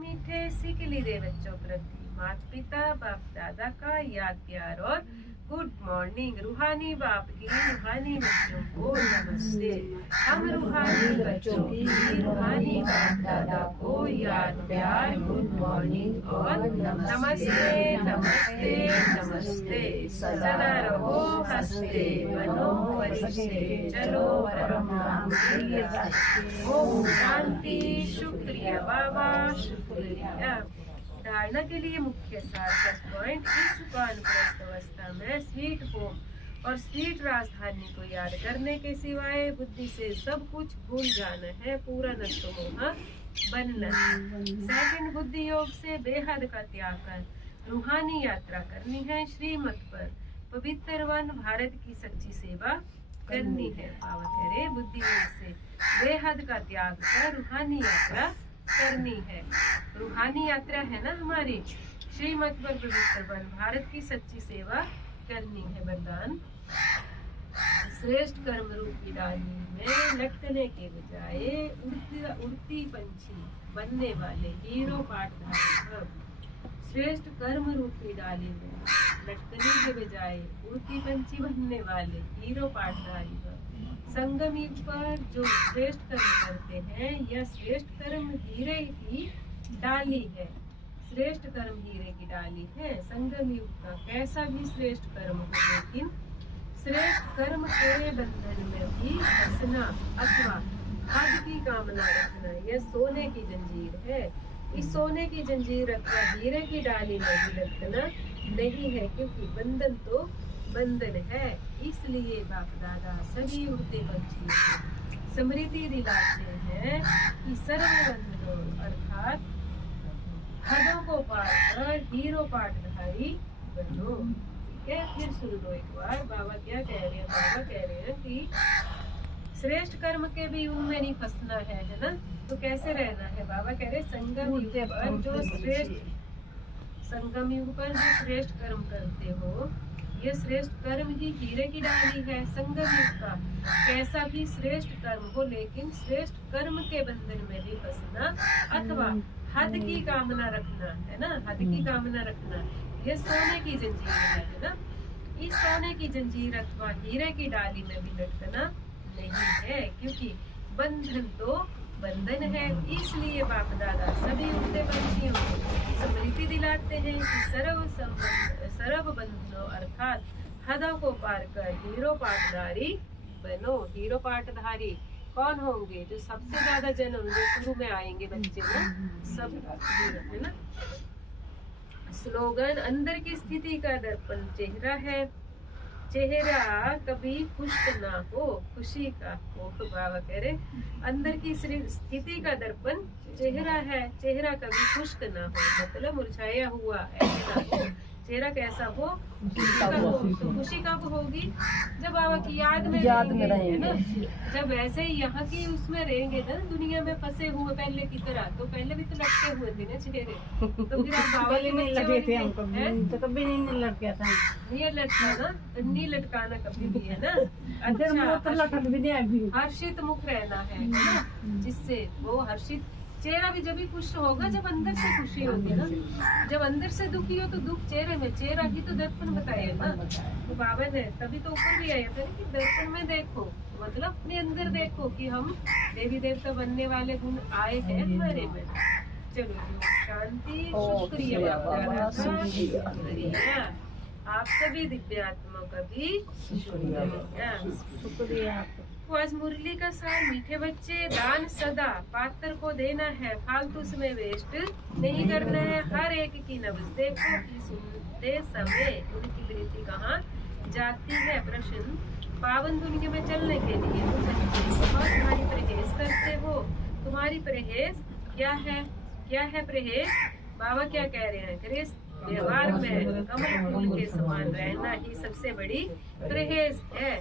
मीठे सीख लीजिए बच्चों प्रति माता पिता बाप दादा का याद प्यार और गुड मॉर्निंग। रूहानी बाप की रूहानी बच्चों को नमस्ते। हम रूहानी बच्चों की रूहानी बाप दादा को याद प्यार गुड मॉर्निंग और नमस्ते नमस्ते नमस्ते। सदा रहो हंसते बनो फरिश्ते चलो परम नाम की रास्ते। ओम शांति। शुक्रिया बाबा शुक्रिया। धारणा के लिए मुख्य सार 10 पॉइंट। इस वानप्रस्थ अवस्था में स्वीट होम और स्वीट राजधानी को याद करने के सिवाय बुद्धि से सब कुछ भूल जाना है, पूरा नष्ट मोह बनना है। सेकंड, बुद्धि योग से बेहद का त्याग कर रूहानी यात्रा करनी है। श्रीमत पर पवित्र वन भारत की सच्ची सेवा करनी है। बाबा कह रहे बुद्धि योग से बेहद का त्याग कर रूहानी यात्रा करनी है। रूहानी यात्रा है ना हमारी। श्रीमत पर पवित्र वन भारत की सच्ची सेवा करनी है। वरदान, श्रेष्ठ कर्म रूपी डाली में लटकने के बजाय उड़ती पंछी बनने वाले हीरो पाठधारी भव। श्रेष्ठ कर्म रूपी डाली में लटकने के बजाय उड़ती पंछी बनने वाले हीरो पाठधारी भव। संगम युग पर जो श्रेष्ठ कर्म करते हैं यह श्रेष्ठ कर्म हीरे की डाली है। श्रेष्ठ कर्म हीरे की डाली है। संगम युग का कैसा भी श्रेष्ठ कर्म हो, लेकिन श्रेष्ठ कर्म के बंधन में भी फंसना अथवा हद की कामना रखना यह सोने की जंजीर है। इस सोने की जंजीर अथवा हीरे की डाली में भी लटकना नहीं है, क्योंकि बंधन तो बंधन है। इसलिए बाप दादा सभी उड़ते पंछी स्मृति दिलाते हैं कि सर्व बंधनों अर्थात हदों को पार कर हीरो पाठधारी बनो। ठीक है, फिर सुन लो एक बार बाबा क्या कह रहे हैं। बाबा कह रहे हैं कि श्रेष्ठ कर्म के भी युग में नहीं फंसना है ना, तो कैसे रहना है। बाबा कह रहे संगम युग पर जो श्रेष्ठ कर्म करते हो ये श्रेष्ठ कर्म ही हीरे की डाली है। संगम युग का कैसा भी श्रेष्ठ कर्म हो, लेकिन श्रेष्ठ कर्म के बंधन में भी फंसना अथवा हद की कामना रखना है ना, हद की कामना रखना ये सोने की जंजीर है ना। इस सोने की जंजीर अथवा हीरे की डाली में भी लटकना नहीं है, क्योंकि बंधन तो बंधन है। इसलिए बाप दादा सभी उड़ते पंछियों को स्मृति दिलाते हैं कि सर्व बंधनों अर्थात हदों को पार कर हीरो पाठधारी बनो। हीरो पाठधारी कौन होंगे? जो सबसे ज्यादा जन्म जो शुरू में आएंगे बच्चे ना, सब है ना। स्लोगन, अंदर की स्थिति का दर्पण चेहरा है, चेहरा कभी खुश्क ना हो खुशी का हो। बाबा कह रहे अंदर की स्थिति का दर्पण चेहरा है, चेहरा कभी खुश्क ना हो, मतलब मुरझाया हुआ ऐसा हो। चेहरा कैसा हो? तो खुशी कब होगी? जब बाबा की याद में रहेंगे ना। जब ऐसे ही यहाँ की उसमें रहेंगे ना, दुनिया में फंसे हुए पहले की तरह, तो पहले भी तो लटके हुए थे ना चेहरे, तो फिर आप बाबा के नहीं लगे थे हमको, तो कभी नहीं लटका था। ये लटका ना, तो नहीं लटकाना कभी भी है ना। अच्छा, हर्षित मुख रहना है ना, जिससे वो हर्षित चेहरा भी जब भी खुश होगा जब अंदर से खुशी होगी ना। जब अंदर से दुखी हो तो दुख चेहरे में, चेहरा ही तो दर्पण बताया ना। तो बाबा ने तभी तो ऊपर भी आया था कि दर्पण में देखो, मतलब अपने अंदर देखो कि हम देवी देवता बनने वाले गुण आए हैं हमारे में। चलो शांति। शुक्रिया शुक्रिया। आप सभी दिव्यात्माओं का भी शुक्रिया। तो आज मुरली का सार, मीठे बच्चे दान सदा पात्र को देना है, फालतू समय वेस्ट नहीं करना है। हर एक की नब्ज देखो कि सुनते समय उनकी प्रीति कहाँ जाती है। प्रश्न, पावन दुनिया में चलने के लिए तुम बहुत भारी परहेज करते हो, तुम्हारी परहेज क्या है? क्या है परहेज? बाबा क्या कह रहे हैं? क्रिस व्यवहार में कमल फूल के समान रहना ही सबसे बड़ी परहेज है।